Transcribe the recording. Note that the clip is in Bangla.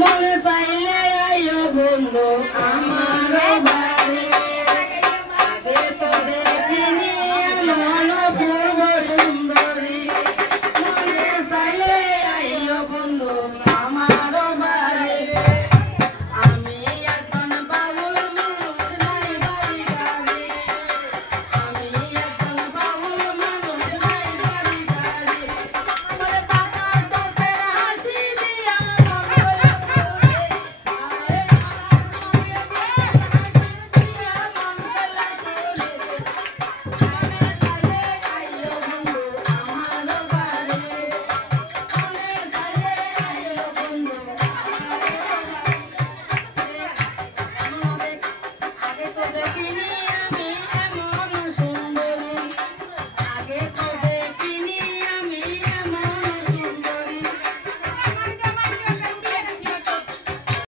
মনে চাইলে আইও বন্ধু আমার বাড়ি আগে তো দেখিনি এমন পূর্ব সুন্দরী মনে চাইলে আইও বন্ধু আমার